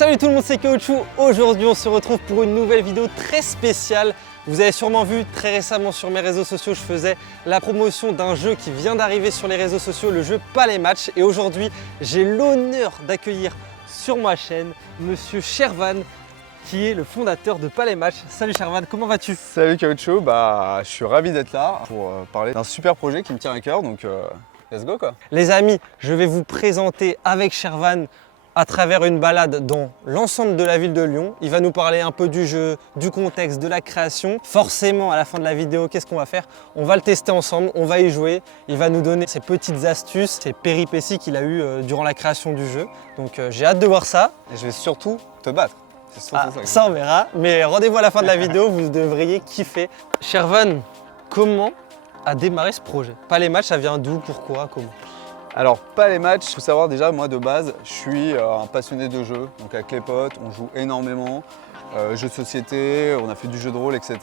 Salut tout le monde, c'est Caoutchouc. Aujourd'hui on se retrouve pour une nouvelle vidéo très spéciale. Vous avez sûrement vu très récemment sur mes réseaux sociaux, je faisais la promotion d'un jeu qui vient d'arriver sur les réseaux sociaux, le jeu Pas les matchs. Et aujourd'hui j'ai l'honneur d'accueillir sur ma chaîne Monsieur Shervan, qui est le fondateur de Pas les matchs. Salut Shervan, comment vas-tu? Salut Caoutchouc, je suis ravi d'être là pour parler d'un super projet qui me tient à cœur, donc let's go quoi. Les amis, je vais vous présenter avec Shervan à travers une balade dans l'ensemble de la ville de Lyon. Il va nous parler un peu du jeu, du contexte, de la création. Forcément, à la fin de la vidéo, qu'est-ce qu'on va faire? On va le tester ensemble, on va y jouer. Il va nous donner ses petites astuces, ses péripéties qu'il a eues durant la création du jeu. Donc j'ai hâte de voir ça. Et je vais surtout te battre. Ça on verra, mais rendez-vous à la fin de la vidéo, vous devriez kiffer. Shervan, comment a démarré ce projet? Pas les matchs, ça vient d'où, pourquoi, comment? Alors, Pas les matchs, il faut savoir déjà, moi de base, je suis un passionné de jeux. Donc avec les potes, on joue énormément. Jeux de société, on a fait du jeu de rôle, etc.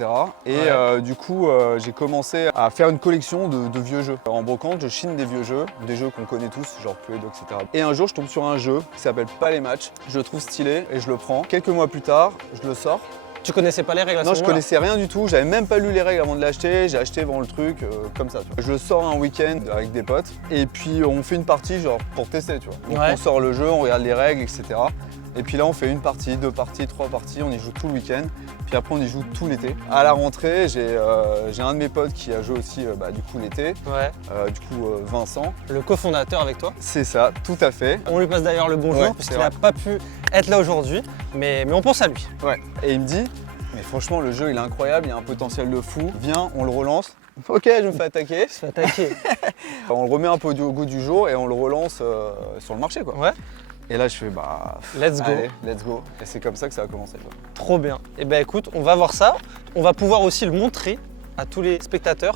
Et du coup, j'ai commencé à faire une collection de vieux jeux. En brocante, je chine des vieux jeux, des jeux qu'on connaît tous, genre Cluedo, etc. Et un jour, je tombe sur un jeu qui s'appelle Pas les matchs. Je le trouve stylé et je le prends. Quelques mois plus tard, je le sors. Tu connaissais pas les règles à ce Non, je moment-là? connaissais rien du tout, j'avais même pas lu les règles avant de l'acheter, j'ai acheté vraiment le truc comme ça. Tu vois. Je le sors un week-end avec des potes et puis on fait une partie genre pour tester, tu vois. Donc on sort le jeu, on regarde les règles, etc. Et puis là on fait une partie, deux parties, trois parties, on y joue tout le week-end. Puis après on y joue tout l'été. À la rentrée, j'ai un de mes potes qui a joué aussi du coup l'été. Vincent. Le cofondateur avec toi. C'est ça, tout à fait. On lui passe d'ailleurs le bonjour parce qu'il n'a pas pu être là aujourd'hui, mais on pense à lui. Ouais. Et il me dit, mais franchement le jeu il est incroyable, il y a un potentiel de fou. Viens, on le relance. Ok, je me fais attaquer. Se fait attaquer. On le remet un peu au goût du jour et on le relance sur le marché quoi. Ouais. Et là je fais let's go. Allez, let's go. Et c'est comme ça que ça a commencé. Quoi. Trop bien. Et ben écoute, on va voir ça. On va pouvoir aussi le montrer à tous les spectateurs.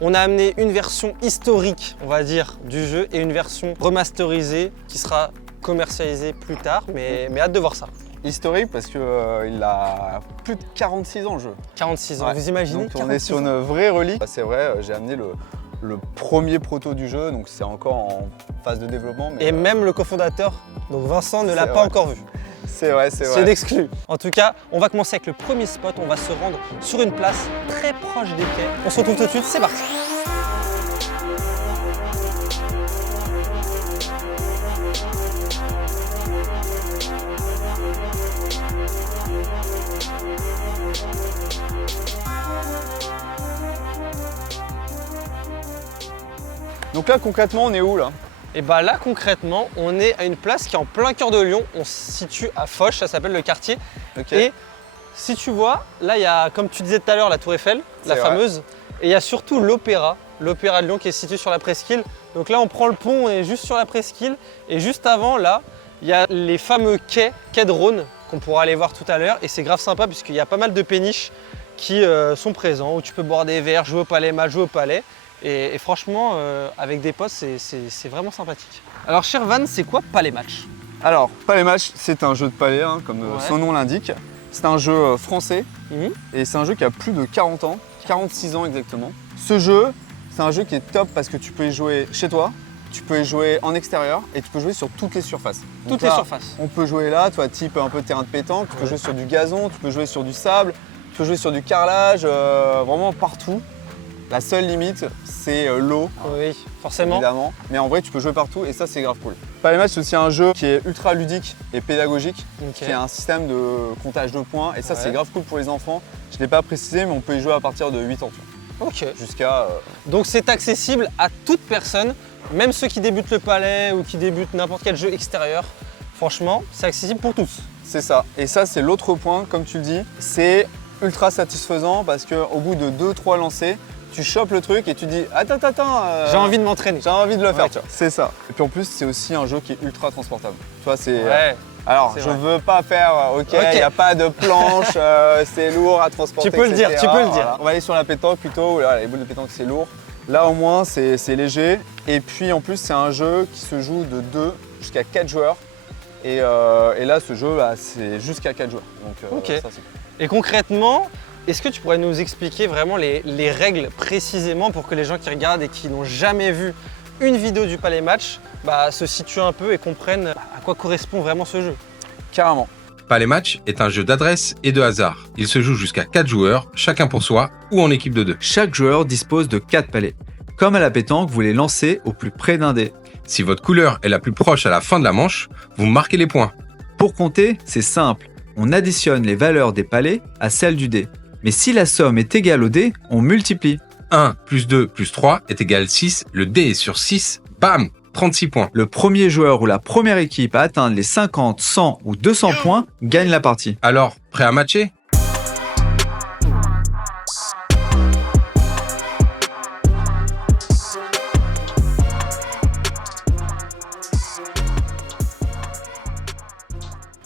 On a amené une version historique, on va dire, du jeu et une version remasterisée qui sera commercialisée plus tard, mais hâte de voir ça. Historique parce qu'il a plus de 46 ans le jeu. 46 ans, vous imaginez? Donc on est sur une vraie relique. C'est vrai, j'ai amené le premier proto du jeu, donc c'est encore en phase de développement. Mais même le cofondateur, donc Vincent, ne l'a pas encore vu. C'est vrai, c'est vrai. C'est d'exclu. En tout cas, on va commencer avec le premier spot. On va se rendre sur une place très proche des quais. On se retrouve tout de suite, c'est parti. Donc là concrètement on est où là? Et bah là concrètement on est à une place qui est en plein cœur de Lyon. On se situe à Foch, ça s'appelle le quartier. Okay. Et si tu vois, là il y a, comme tu disais tout à l'heure, la Tour Eiffel, la fameuse. Et il y a surtout l'Opéra de Lyon qui est situé sur la presqu'île. Donc là on prend le pont, on est juste sur la presqu'île. Et juste avant là, il y a les fameux quais de Rhône qu'on pourra aller voir tout à l'heure. Et c'est grave sympa puisqu'il y a pas mal de péniches qui sont présents, où tu peux boire des verres, jouer au palais, jouer au palais. Et franchement, avec des potes, c'est vraiment sympathique. Alors Shervan, c'est quoi Pas les matchs? Alors, Pas les matchs, c'est un jeu de palais, hein, comme son nom l'indique. C'est un jeu français et c'est un jeu qui a plus de 40 ans, 46 ans exactement. Ce jeu, c'est un jeu qui est top parce que tu peux y jouer chez toi, tu peux y jouer en extérieur et tu peux jouer sur toutes les surfaces. Toutes les surfaces. On peut jouer là, toi type un peu terrain de pétanque, tu peux jouer sur du gazon, tu peux jouer sur du sable, tu peux jouer sur du carrelage, vraiment partout. La seule limite, c'est l'eau. Oui, forcément. Évidemment. Mais en vrai, tu peux jouer partout et ça, c'est grave cool. Pas les matchs, c'est aussi un jeu qui est ultra ludique et pédagogique, qui a un système de comptage de points. Et ça, c'est grave cool pour les enfants. Je ne l'ai pas précisé, mais on peut y jouer à partir de 8 ans. Ok. Jusqu'à... Donc c'est accessible à toute personne, même ceux qui débutent le palais ou qui débutent n'importe quel jeu extérieur. Franchement, c'est accessible pour tous. C'est ça. Et ça, c'est l'autre point, comme tu le dis. C'est ultra satisfaisant parce qu'au bout de 2-3 lancers, tu chopes le truc et tu dis attends, j'ai envie de m'entraîner. J'ai envie de le faire, tu vois. C'est ça. Et puis en plus, c'est aussi un jeu qui est ultra transportable. Tu vois, c'est. Alors, je veux pas faire il n'y a pas de planche, c'est lourd à transporter. Tu peux le dire, tu peux le dire. Voilà. On va aller sur la pétanque plutôt. Là, les boules de pétanque, c'est lourd. Là, au moins, c'est léger. Et puis en plus, c'est un jeu qui se joue de 2 jusqu'à 4 joueurs. Et là, ce jeu, c'est jusqu'à 4 joueurs. Donc, ça, c'est cool. Et concrètement, est-ce que tu pourrais nous expliquer vraiment les règles précisément pour que les gens qui regardent et qui n'ont jamais vu une vidéo du Pas les matchs se situent un peu et comprennent à quoi correspond vraiment ce jeu? Carrément. Palais Match est un jeu d'adresse et de hasard. Il se joue jusqu'à 4 joueurs, chacun pour soi ou en équipe de 2. Chaque joueur dispose de 4 palets. Comme à la pétanque, vous les lancez au plus près d'un dé. Si votre couleur est la plus proche à la fin de la manche, vous marquez les points. Pour compter, c'est simple. On additionne les valeurs des palets à celles du dé. Mais si la somme est égale au dé, on multiplie. 1 plus 2 plus 3 est égal 6. Le dé est sur 6. Bam! 36 points. Le premier joueur ou la première équipe à atteindre les 50, 100 ou 200 points gagne la partie. Alors, prêt à matcher?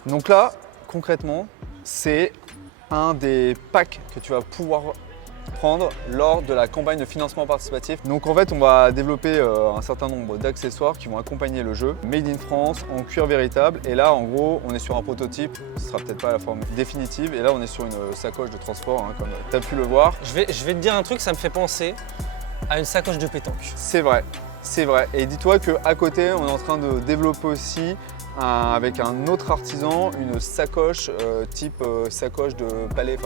Donc là, concrètement, c'est un des packs que tu vas pouvoir prendre lors de la campagne de financement participatif. Donc en fait, on va développer un certain nombre d'accessoires qui vont accompagner le jeu. Made in France, en cuir véritable. Et là, en gros, on est sur un prototype. Ce sera peut-être pas la forme définitive. Et là, on est sur une sacoche de transport, hein, comme tu as pu le voir. Je vais te dire un truc, ça me fait penser à une sacoche de pétanque. C'est vrai, c'est vrai. Et dis-toi qu'à côté, on est en train de développer aussi avec un autre artisan, une sacoche type sacoche de palais.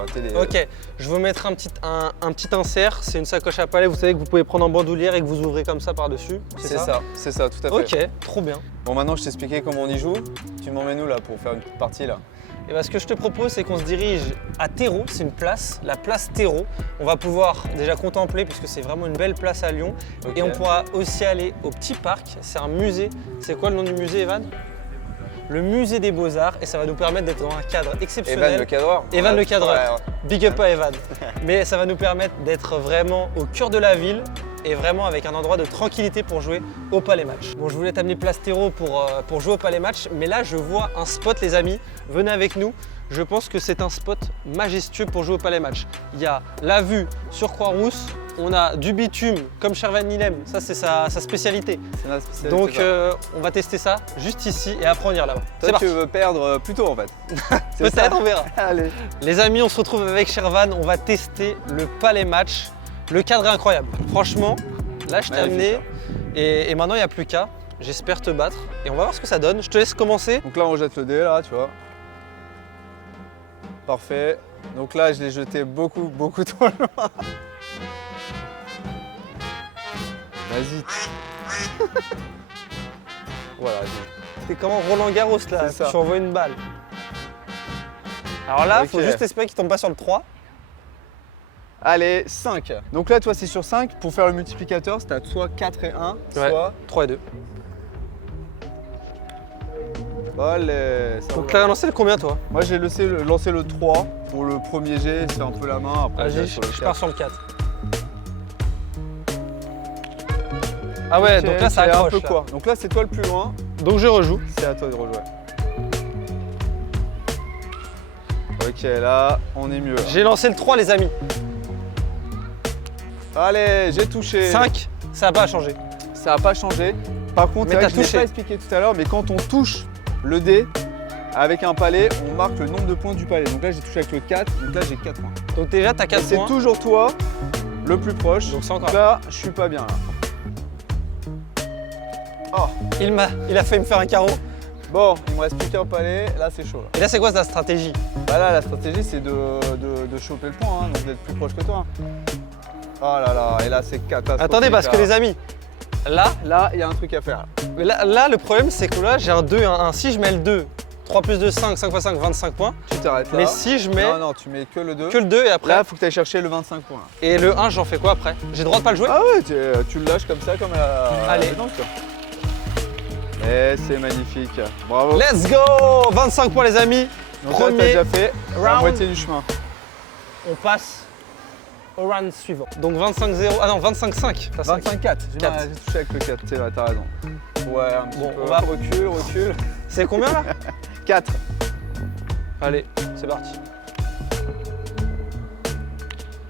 Ok, je vais vous mettre un petit insert. C'est une sacoche à palais, vous savez, que vous pouvez prendre en bandoulière et que vous ouvrez comme ça par-dessus. C'est ça, tout à fait. Ok, trop bien. Bon, maintenant je t'ai expliqué comment on y joue. Tu m'emmènes où là pour faire une petite partie là? Et ben, ce que je te propose, c'est qu'on se dirige à Terreau, c'est une place, la place Terreau. On va pouvoir déjà contempler, puisque c'est vraiment une belle place à Lyon. Okay. Et on pourra aussi aller au petit parc, c'est un musée. C'est quoi le nom du musée, Evan? Le musée des Beaux-Arts, et ça va nous permettre d'être dans un cadre exceptionnel. Evan le cadreur. Evan le cadreur. Ouais. Big up à Evan. Mais ça va nous permettre d'être vraiment au cœur de la ville et vraiment avec un endroit de tranquillité pour jouer au Palais Match. Bon, je voulais t'amener place Terreau pour jouer au Palais Match, mais là je vois un spot, les amis. Venez avec nous. Je pense que c'est un spot majestueux pour jouer au Palais Match. Il y a la vue sur Croix-Rousse, on a du bitume comme Shervan Nilem, ça c'est sa spécialité. Donc on va tester ça juste ici et après on ira là-bas. Toi tu veux perdre plus tôt en fait. Peut-être, on verra. Allez. Les amis, on se retrouve avec Shervan, on va tester le Palais Match. Le cadre est incroyable. Franchement, là je t'ai amené et maintenant il n'y a plus qu'à. J'espère te battre et on va voir ce que ça donne. Je te laisse commencer. Donc là on jette le dé là, tu vois. Parfait. Donc là, je l'ai jeté beaucoup trop loin. Vas-y. Voilà. C'est comment Roland Garros là, tu envoies une balle. Alors là, il faut juste espérer qu'il tombe pas sur le 3. Allez, 5. Donc là, toi, c'est sur 5. Pour faire le multiplicateur, c'est à soit 4 et 1, soit 3 et 2. Allez, donc là, lancé le combien toi? Moi j'ai lancé le 3 pour le premier jet, c'est un peu la main. Après, je pars sur le 4. Ah ouais, donc là ça accroche. Un peu quoi. Donc là c'est toi le plus loin. Donc je rejoue. C'est à toi de rejouer. Ok, là on est mieux. J'ai lancé le 3 les amis. Allez, j'ai touché. 5, ça n'a pas changé. Ça n'a pas changé. Par contre, je ne l'ai pas expliqué tout à l'heure, mais quand on touche le dé avec un palais, on marque le nombre de points du palais. Donc là, j'ai touché avec le 4, donc là, j'ai 4 points. Donc déjà, tu as 4 points. C'est toujours toi le plus proche. Donc c'est encore. Là, je suis pas bien là. Oh. Il a failli me faire un carreau. Bon, il me reste plus qu'un palais, là c'est chaud. Là. Et là, c'est quoi ta stratégie? Bah là, la stratégie, c'est de choper le point, hein, donc d'être plus proche que toi. Oh là là, et là, c'est catastrophique. Attendez, parce que les amis, là, il y a un truc à faire. Mais là, le problème, c'est que là, j'ai un 2 et un 1. Si je mets le 2, 3 plus 2, 5, 5 x 5, 25 points. Tu t'arrêtes là. Mais si je mets. Non, tu mets que le 2. Que le 2 et après. Là, il faut que tu ailles chercher le 25 points. Là. Et le 1, j'en fais quoi après? J'ai le droit de pas le jouer? Ah ouais, tu le lâches comme ça, comme à Allez. Et c'est magnifique. Bravo. Let's go! 25 points, les amis. Donc là, t'as déjà fait la moitié du chemin. On passe au round suivant. Donc 25-0. Ah non, 25-5. 25-4. J'ai touché avec le 4. C'est vrai, t'as raison. Ouais, un petit peu. On va recule. C'est combien là? 4. Allez, c'est parti.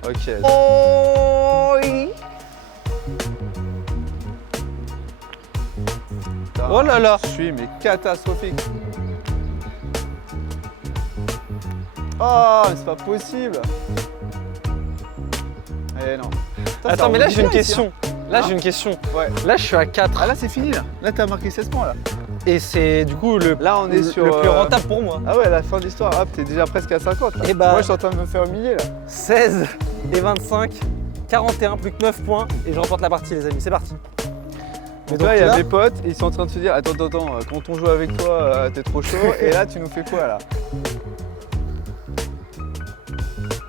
Ok. Oh oui. Oh là là. Je suis mais catastrophique. Oh, mais c'est pas possible. Eh non. Attends, mais là j'ai une question. Là j'ai une question. Ouais. Là je suis à 4. Ah là c'est fini là. Là t'as marqué 16 points là. Et c'est du coup Là, on est sur, le plus rentable pour moi. Ah ouais, la fin de l'histoire, hop, t'es déjà presque à 50 là. Et bah- Moi, je suis en train de me faire humilier là. 16 et 25, 41, plus que 9 points et je remporte la partie les amis, c'est parti. Et Donc là, il y a là, mes potes, ils sont en train de se dire attends, quand on joue avec toi, t'es trop chaud. Et là, tu nous fais quoi là?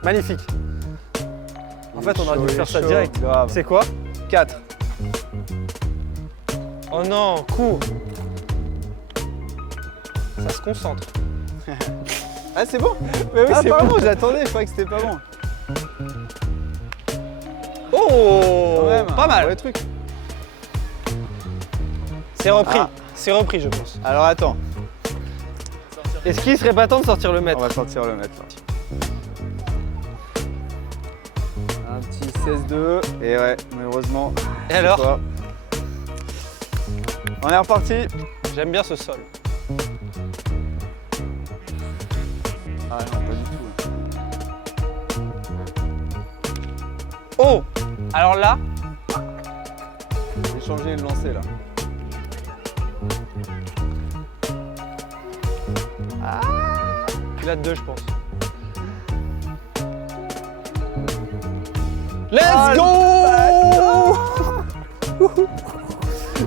magnifique. En fait, on aurait chaud, dû il faire est ça chaud, direct. grave. C'est quoi? 4. Oh non, coup. Ça se concentre. Ah, c'est bon? Mais oui, Ah, c'est pardon, bon. j'attendais, je croyais que c'était pas bon. Oh, Quand même, pas mal. Ouais, truc. C'est repris. Ah. C'est repris, je pense. Alors attends, Est-ce qu'il serait pas temps de sortir le on maître? va sortir le maître là. Un petit 16-2. Et ouais, malheureusement. Et alors? c'est toi. On est reparti. J'aime bien ce sol. Ah non, pas du tout. Oh! Alors là, J'ai changé le lancer là. tu l'as de 2, je pense. Let's go!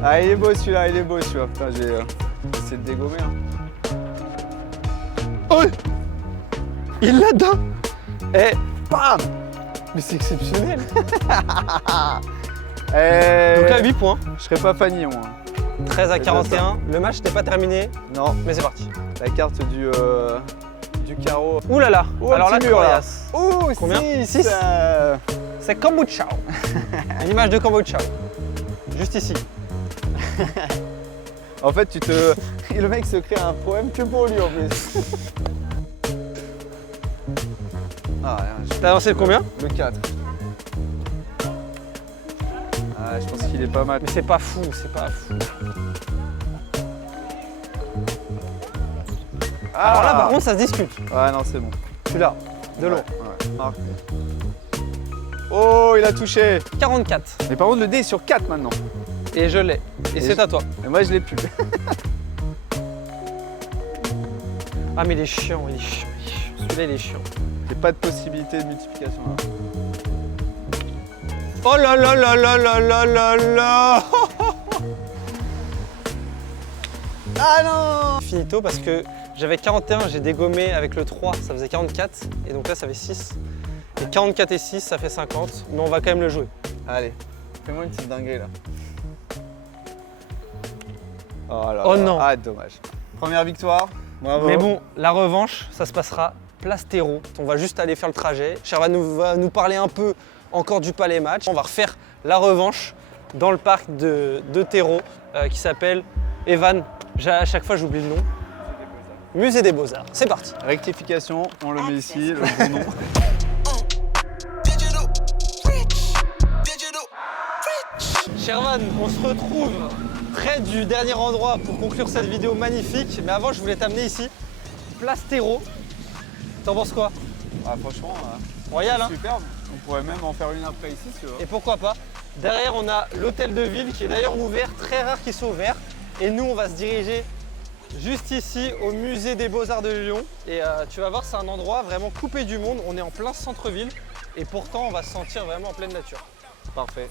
Ah, il est beau celui-là, il est beau celui-là. Putain, j'ai essayé de dégommer. Hein. Oh! Il l'a dedans! Eh, bam! Mais c'est exceptionnel! Eh, Donc là, 8 points. je serais pas Fanny moi. 13 à C'est bien 41. Le match n'est pas terminé, Non, mais c'est parti. la carte du carreau. Ouh là là! Oh, un Alors là, petit mur, là. coriace. Oh, Combien? 6 Six. C'est kombucha. Une image de kombucha. Juste ici. En fait, le mec se crée un problème que pour lui en plus. Ah, rien, T'as avancé de combien? le 4. Ah, je pense qu'il est pas mal. Mais c'est pas fou, c'est pas fou. Alors là, par contre, ça se discute. Ouais, non, c'est bon. Celui-là, de l'eau. Ouais, marque. Oh, il a touché. 44. Mais par contre, le dé est sur 4 maintenant. Et je l'ai. Et c'est à toi. Et moi, je l'ai plus. Ah, mais il est chiant, il est chiant. Celui-là, il est chiant. J'ai pas de possibilité de multiplication là. Oh là là là là là là là là! Ah non! Finito parce que j'avais 41, j'ai dégommé avec le 3, ça faisait 44. Et donc là, ça fait 6. Et 44 et 6, ça fait 50. Mais on va quand même le jouer. Allez, fais-moi une petite dinguerie là. Oh là Oh là. non. Ah, dommage. Première victoire. Bravo. Mais bon, la revanche, ça se passera place Terreau. On va juste aller faire le trajet. Cher va nous parler un peu encore du Palais Match. On va refaire la revanche dans le parc de Terreau qui s'appelle Evan. À chaque fois, j'oublie le nom. Musée des Beaux-Arts. C'est parti. Rectification, on le met ici, le bon nom. Shervan, on se retrouve près du dernier endroit pour conclure cette vidéo magnifique. Mais avant, je voulais t'amener ici, place Terreau. T'en penses quoi? Ah, franchement, Royal, hein? superbe. On pourrait même en faire une après ici si tu veux. Et pourquoi pas? Derrière, on a l'hôtel de ville qui est d'ailleurs ouvert, très rare qu'il soit ouvert. Et nous, on va se diriger juste ici au musée des Beaux-Arts de Lyon. Et tu vas voir, c'est un endroit vraiment coupé du monde. On est en plein centre-ville et pourtant, on va se sentir vraiment en pleine nature. Parfait.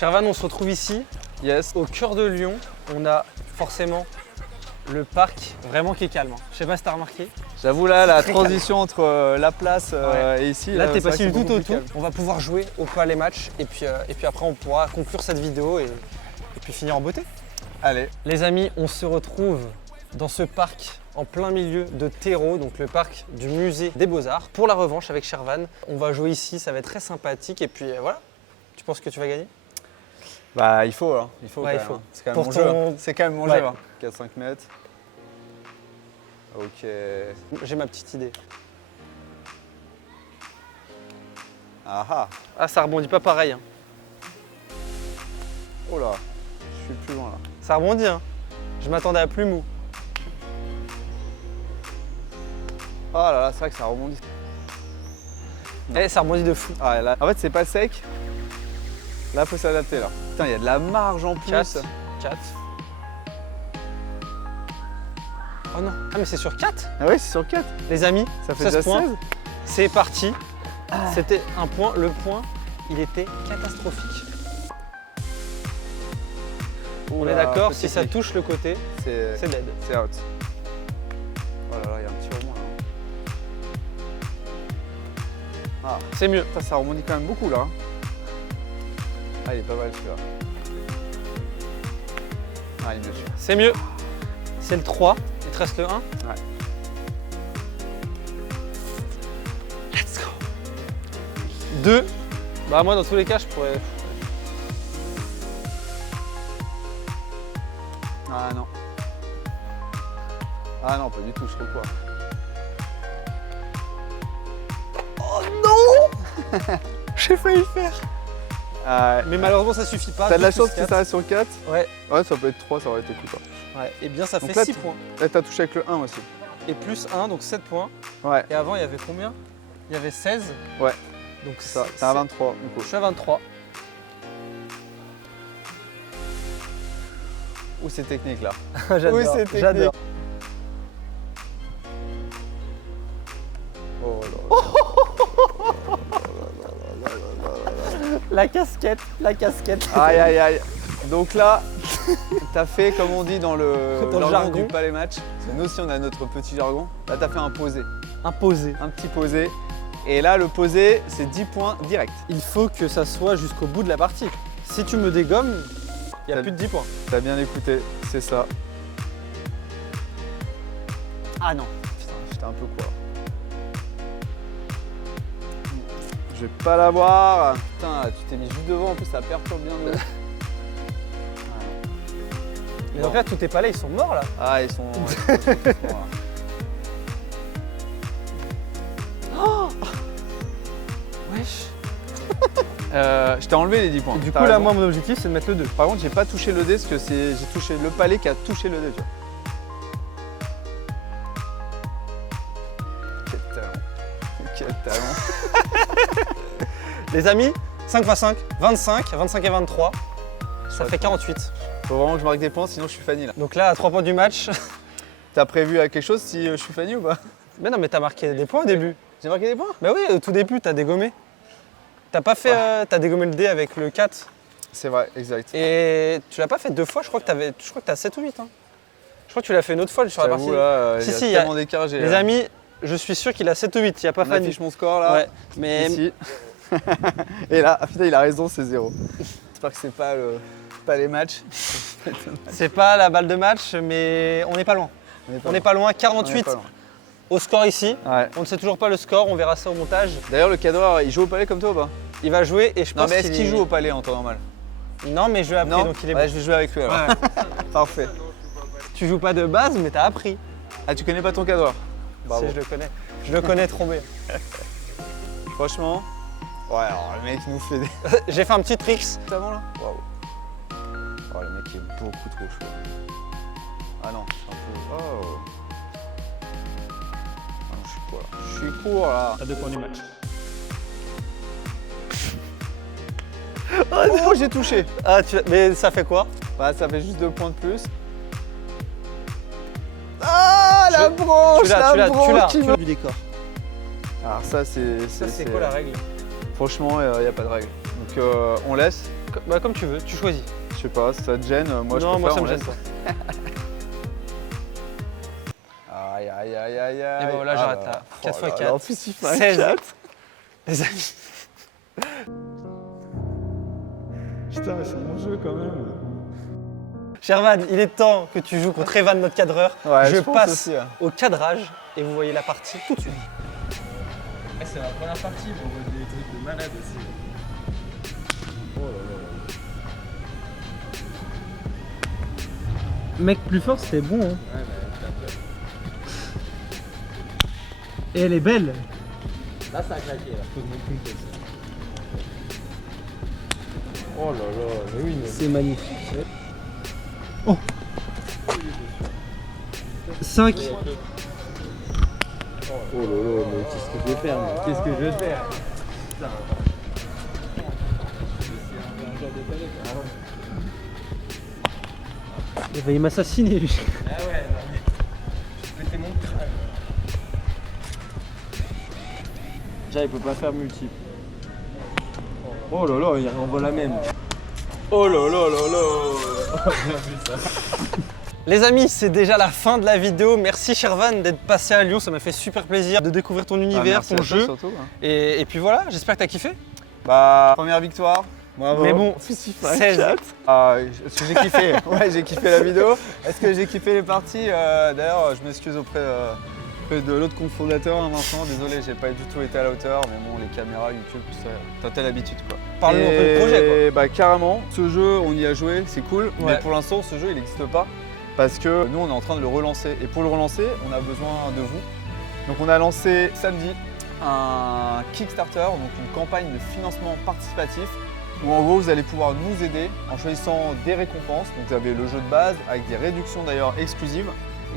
Shervan, on se retrouve ici, Yes. au cœur de Lyon. On a forcément le parc vraiment qui est calme. Je sais pas si t'as remarqué. J'avoue là, la Très transition entre la place et ici. Là, t'es c'est vrai passé que du c'est tout au beaucoup plus tout. calme. On va pouvoir jouer au Palais Match et puis après, on pourra conclure cette vidéo et puis finir en beauté. Allez, Les amis, on se retrouve dans ce parc en plein milieu de Terreau, donc le parc du musée des Beaux-Arts, pour la revanche avec Shervan. On va jouer ici, ça va être très sympathique et puis voilà. Tu penses que tu vas gagner? bah il faut, hein. Il faut. Ouais, quand il faut. même, hein. C'est quand même Pour mon ton- jeu. Hein. C'est quand même mon Ouais. jeu. Hein. 4-5 mètres. Ok. J'ai ma petite idée. Ah ah. Ah, ça rebondit pas pareil. Hein. Oh là, je suis plus loin là. Ça rebondit, hein. Je m'attendais à plus mou. Oh là là, c'est vrai que ça rebondit. Eh, ça rebondit de fou. Ah, là. En fait, c'est pas sec. Là, faut s'adapter là. Putain, il y a de la marge en plus. 4. 4. Oh non. Ah mais c'est sur 4 Ah ouais, c'est sur 4. les amis. Ça fait 16 déjà points. 16. C'est parti. C'était un point. Le point, il était catastrophique. On est d'accord, si ça touche le côté, c'est c'est dead. c'est out. Oh là là, il y a un petit rebond là. Ah, C'est mieux. putain, ça rebondit quand même beaucoup là. Ah, il est pas mal celui-là. Ah, il est mieux celui-là. C'est mieux. C'est le 3. Il te reste le 1. Ouais. Let's go. 2. Bah moi dans tous les cas je pourrais. Ah non. Ah non, pas du tout, je trouve pas. Oh non. J'ai failli le faire. Ah, Mais malheureusement ça suffit pas. t'as de la 2 chance plus que 4. ça reste sur 4. Ouais. Ouais, ça peut être 3, ça aurait été cool. Ouais. Et bien ça Donc fait là, 6 points. Là, t'as touché avec le 1 aussi. Et plus 1, donc 7 points. Ouais, Et avant il y avait combien? Il y avait 16. Ouais. Donc ça. T'as un 23 du Je coup. suis à 23. Où c'est technique là. J'adore. Oui, c'est technique. J'adore. Oh là La casquette, la casquette. là. Aïe aïe aïe. Donc là, t'as fait comme on dit dans le jargon jargon. du palais match. Parce que nous aussi on a notre petit jargon. Là t'as fait un posé. Imposé. Un petit posé. Et là le posé c'est 10 points direct. Il faut que ça soit jusqu'au bout de la partie. Si tu me dégommes, il n'y a plus de 10 points. T'as bien écouté, c'est ça. Ah non. Putain, j'étais un peu quoi. Je vais pas l'avoir. Putain, tu t'es mis juste devant, en plus ça perturbe bien le haut. Mais Bon. donc là, tous tes palais, ils sont morts là. Ah, ils sont. Ouais, Wesh. je t'ai enlevé les 10 points. Du T'as coup, là, raison. moi, mon objectif, c'est de mettre le 2. Par contre, j'ai pas touché le dé parce que j'ai touché le palais qui a touché le dé. Tu vois. Quel talent. Quel talent. Les amis, 5 x 5, 25, 25 et 23. Ça fait 48. Faut vraiment que je marque des points, sinon je suis Fanny là. Donc là, à 3 points du match. T'as prévu quelque chose si je suis Fanny ou pas? Mais non, mais t'as marqué des points au début. J'ai marqué des points? Bah oui, au tout début, t'as dégommé. T'as pas fait. T'as dégommé le dé avec le 4. C'est vrai, exact. Et tu l'as pas fait 2 fois, je crois que t'as 7 ou 8. Hein. Je crois que tu l'as fait une autre fois sur la partie. J'avoue, là, Si, il y a si, il y a- tellement d'écart. Les amis, je suis sûr qu'il a 7 ou 8, il n'y a pas on Fanny. affiche mon score là. Ouais, mais Ici. Et là, ah, putain, il a raison, c'est 0. J'espère que c'est pas les matchs. c'est pas la balle de match, mais on n'est pas loin. On n'est pas loin, On est 48 pas loin. au score ici. Ouais. On ne sait toujours pas le score, on verra ça au montage. D'ailleurs, le cadreur, il joue au palais comme toi ou pas? Il va jouer et je Non, pense mais est-ce qu'il joue au palais en temps normal? Non, mais je vais appris, Non, donc il est ouais, bon. je vais jouer avec lui alors. Ouais. Parfait. Tu joues pas de base, mais t'as appris. Ah, tu connais pas ton cadreur? Bravo. Si, je le connais. Je le connais trop bien. Franchement. Ouais, alors le mec il nous fait des. J'ai fait un petit tricks. Avant là? Waouh. Oh, le mec est beaucoup trop chaud. Ah non, je suis un peu. Oh. Ah non, je suis quoi là? Je suis court là. À 2 points du match. Oh, j'ai touché. Ah, mais ça fait quoi? Bah, ça fait juste 2 points de plus. Ah, la Tu branche, la branche qui me- du décor. Alors ça, c'est. Ça, c'est quoi la règle? Franchement, il n'y a pas de règle. Donc on laisse. Bah, comme tu veux, tu choisis. Je sais pas, ça te gêne. Moi, je non, moi préfère, ça me on gêne laisse. pas. Aïe, aïe, aïe, aïe, aïe. Et ben voilà, Ah j'arrête là. là. Oh 4 là x là, 4. En plus, il fait un 16. 4. Les amis. Putain, mais c'est mon jeu quand même. Shervan, il est temps que tu joues contre Evan, notre cadreur. Ouais, je pense passe aussi, hein. au cadrage et vous voyez la partie tout de suite. C'est la première partie, mais on voit des trucs de malade aussi. Oh là là. Mec plus fort, c'était bon. Hein. Ouais, mais t'as peur. Et elle est belle. Là, ça a claqué, là. Faut que je me trompe aussi. Oh là là, mais oui, mais. C'est magnifique. Oh 5. Oh là là, mais qu'est-ce que je vais faire, mais qu'est-ce que je vais faire? Putain. C'est un genre de palais, quoi. Il va m'assassiner lui. Ah ouais, non mais. Je pétais mon crâne. Déjà, il peut pas faire multiple. Oh là là, il renvoie la même. Oh là là là là. Bien vu ça. Les amis, c'est déjà la fin de la vidéo. Merci Shervan d'être passé à Lyon, ça m'a fait super plaisir de découvrir ton univers, merci à ton toi jeu. surtout, hein. Et puis voilà, j'espère que t'as kiffé. Bah, première victoire. Bravo. Mais bon, 16. Est-ce que j'ai kiffé? Ouais, j'ai kiffé la vidéo. Est-ce que j'ai kiffé les parties? D'ailleurs, je m'excuse auprès de l'autre cofondateur, hein, Vincent. Désolé, j'ai pas du tout été à la hauteur. Mais bon, les caméras, YouTube, tout ça, t'as l'habitude quoi. Parle-nous un peu du projet quoi. Bah, carrément, ce jeu, on y a joué, c'est cool. Ouais. Mais pour l'instant, ce jeu, il n'existe pas. Parce que nous, on est en train de le relancer. Et pour le relancer, on a besoin de vous. Donc, on a lancé samedi un Kickstarter, donc une campagne de financement participatif. Où en gros vous allez pouvoir nous aider en choisissant des récompenses. Donc vous avez le jeu de base avec des réductions d'ailleurs exclusives.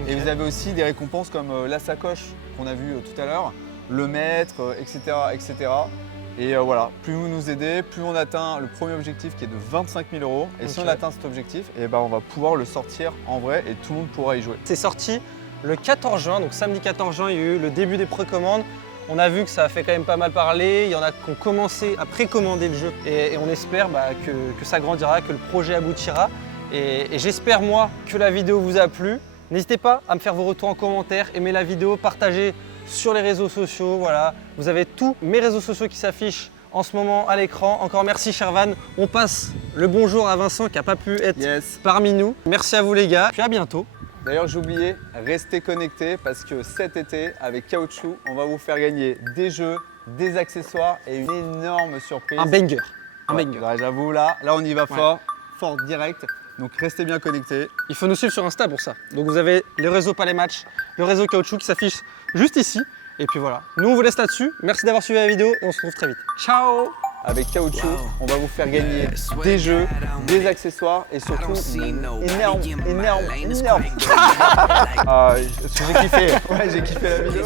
Okay. Et vous avez aussi des récompenses comme la sacoche qu'on a vu tout à l'heure, le maître, etc. etc. Et voilà, plus vous nous aidez, plus on atteint le premier objectif qui est de 25 000 €. Et si on atteint cet objectif, et ben on va pouvoir le sortir en vrai et tout le monde pourra y jouer. C'est sorti le 14 juin, donc samedi 14 juin, il y a eu le début des précommandes. On a vu que ça a fait quand même pas mal parler, il y en a qui ont commencé à précommander le jeu et on espère que ça grandira, que le projet aboutira. Et j'espère moi que la vidéo vous a plu. N'hésitez pas à me faire vos retours en commentaire, aimez la vidéo, partagez sur les réseaux sociaux. Voilà. Vous avez tous mes réseaux sociaux qui s'affichent en ce moment à l'écran. Encore merci Shervan. On passe le bonjour à Vincent qui n'a pas pu être parmi nous. Merci à vous les gars, puis à bientôt. D'ailleurs, j'ai oublié, restez connectés parce que cet été, avec Caoutchouc, on va vous faire gagner des jeux, des accessoires et une énorme surprise. Un banger. Un Ouais, banger. ouais, j'avoue, là on y va fort, fort direct. Donc restez bien connectés. Il faut nous suivre sur Insta pour ça. Donc vous avez le réseau Palais Match, le réseau Caoutchouc qui s'affiche juste ici. Et puis voilà. Nous on vous laisse là-dessus. Merci d'avoir suivi la vidéo et on se retrouve très vite. Ciao! Avec Caoutchouc, on va vous faire gagner des jeux, des accessoires et surtout une énorme. J'ai kiffé, ouais, j'ai kiffé la vidéo.